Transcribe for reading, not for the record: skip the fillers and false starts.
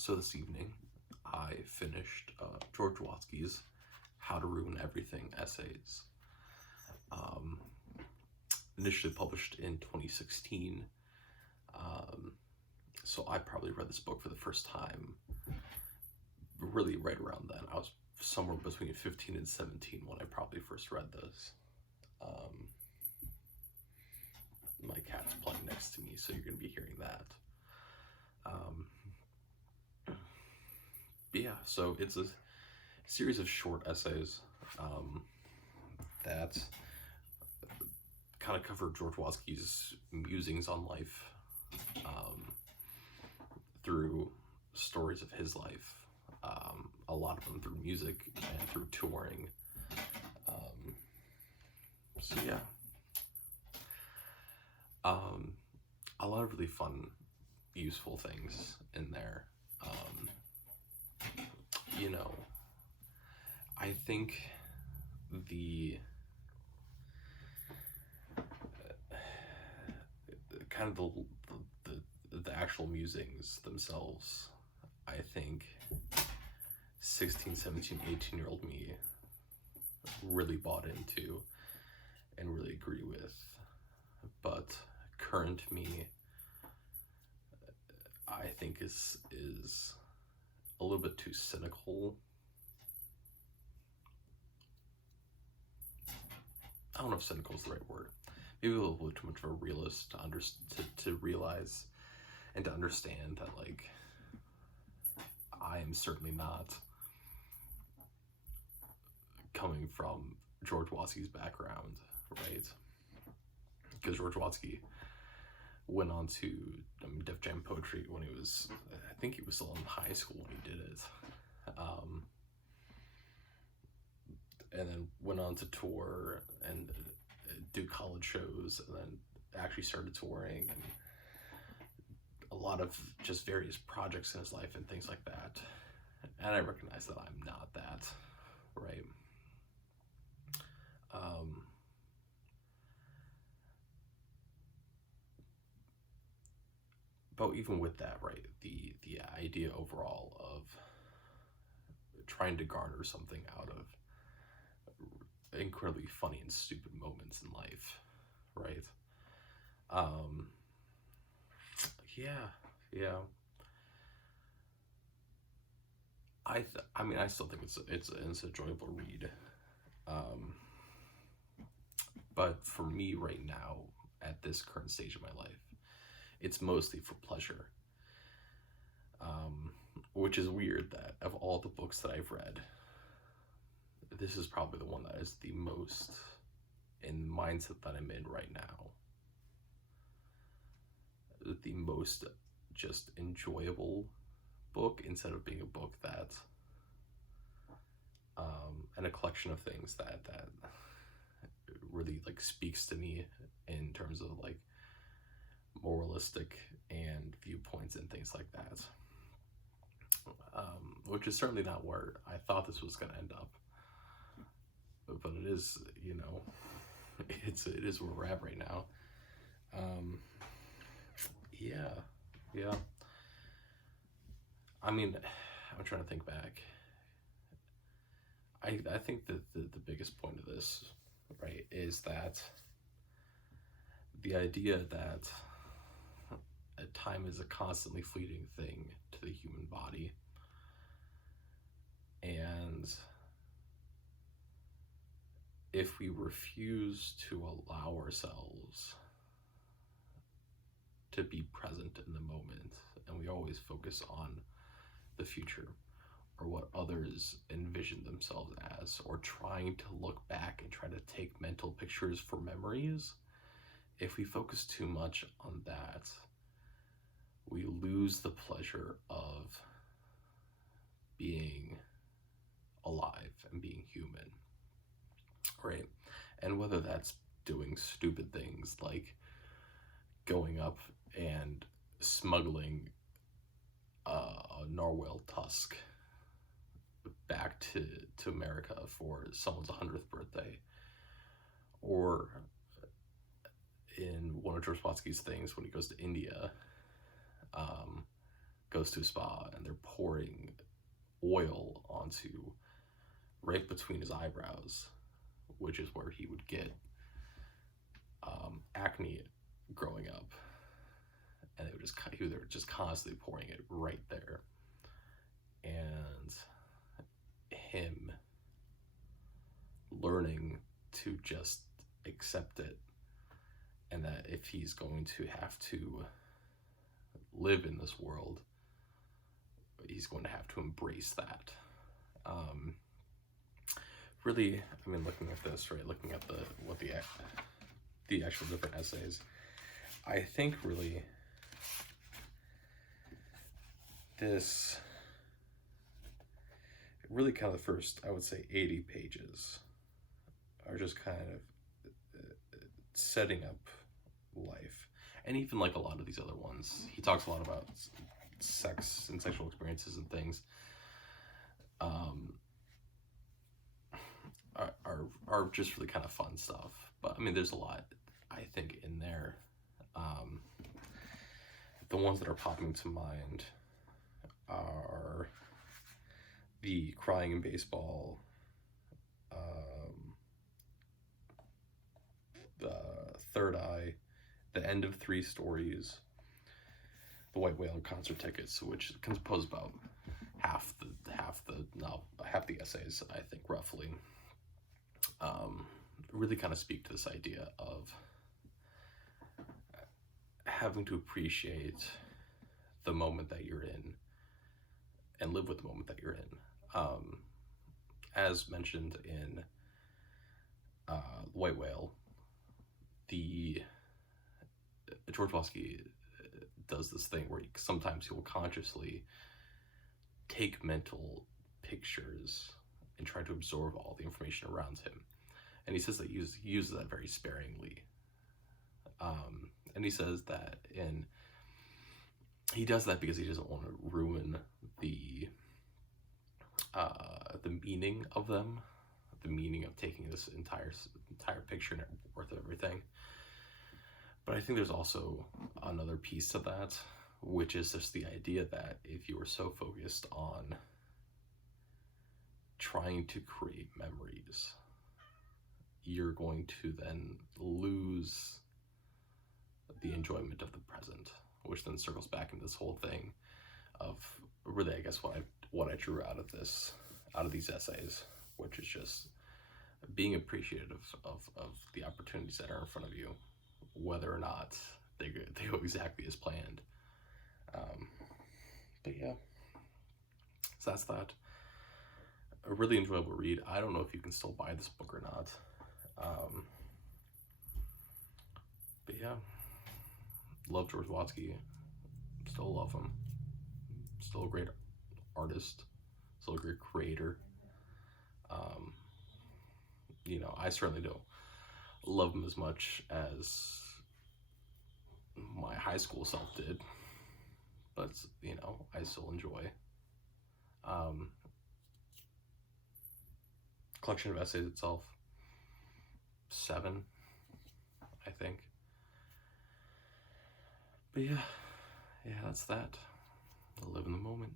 So this evening, I finished George Watsky's How to Ruin Everything essays. Um, Initially published in 2016. So I probably read this book for the first time really right around then. I was somewhere between 15 and 17 when I probably first read this. My cat's playing next to me, so you're going to be hearing that. But yeah, so it's a series of short essays that kind of cover George Watsky's musings on life through stories of his life, a lot of them through music and through touring. So yeah, a lot of really fun, useful things in there. I think the kind of the actual musings themselves, I think 16, 17, 18-year-old me really bought into and really agree with. But current me, I think is a little bit too cynical. I don't know if cynical is the right word. Maybe a little bit too much of a realist to realize and to understand that, like, I am certainly not coming from George Watsky's background, right? Because George Watsky went on to Def Jam Poetry when he was, I think he was still in high school when he did it. And then went on to tour and do college shows, and then actually started touring, and a lot of just various projects in his life and things like that. And I recognize that I'm not that, right? But even with that, right, the idea overall of trying to garner something out of incredibly funny and stupid moments in life, right? Yeah. I mean, I still think it's an enjoyable read. But for me right now, at this current stage of my life, it's mostly for pleasure. Which is weird that of all the books that I've read, this is probably the one that is the most in the mindset that I'm in right now. The most just enjoyable book, instead of being a book that and a collection of things that really like speaks to me in terms of like moralistic and viewpoints and things like that, which is certainly not where I thought this was going to end up, but it is, it is where we're at right now. Yeah. I mean, I'm trying to think back. I think that the biggest point of this, right, is that the idea that time is a constantly fleeting thing to the human body, and if we refuse to allow ourselves to be present in the moment, and we always focus on the future or what others envision themselves as, or trying to look back and try to take mental pictures for memories, if we focus too much on that, we lose the pleasure of being alive and being human, right? And whether that's doing stupid things like going up and smuggling a narwhal tusk back to America for someone's 100th birthday, or in one of George Watsky's things when he goes to India, goes to a spa and they're pouring oil onto right between his eyebrows, which is where he would get acne growing up, and they were just constantly pouring it right there, and him learning to just accept it, and that if he's going to have to live in this world, he's going to have to embrace that. Really, I mean, looking at this, right, looking at the actual different essays, I think really this really kind of the first, I would say, 80 pages are just kind of setting up life. And even like a lot of these other ones, he talks a lot about sex and sexual experiences and things. Are just really kind of fun stuff. But I mean, there's a lot, I think, in there. The ones that are popping to mind are the crying in baseball, the third eye, the end of 3 stories, the White Whale concert tickets, which compose about half the essays, I think, roughly. Really kind of speak to this idea of having to appreciate the moment that you're in and live with the moment that you're in. As mentioned in White Whale, George Watsky does this thing where sometimes he will consciously take mental pictures and try to absorb all the information around him. And he says that he uses that very sparingly. And he says that he does that because he doesn't want to ruin the meaning of them, the meaning of taking this entire picture and worth of everything. But I think there's also another piece to that, which is just the idea that if you are so focused on trying to create memories, you're going to then lose the enjoyment of the present, which then circles back into this whole thing of really, I guess, what I drew out of these essays, which is just being appreciative of the opportunities that are in front of you, whether or not they go exactly as planned. But yeah, so that's that. A really enjoyable read. I don't know if you can still buy this book or not. But yeah, love George Watsky. Still love him. Still a great artist. Still a great creator. I certainly don't love him as much as my high school self did, but I still enjoy. Collection of essays itself, 7, I think. But yeah, that's that. Live in the moment.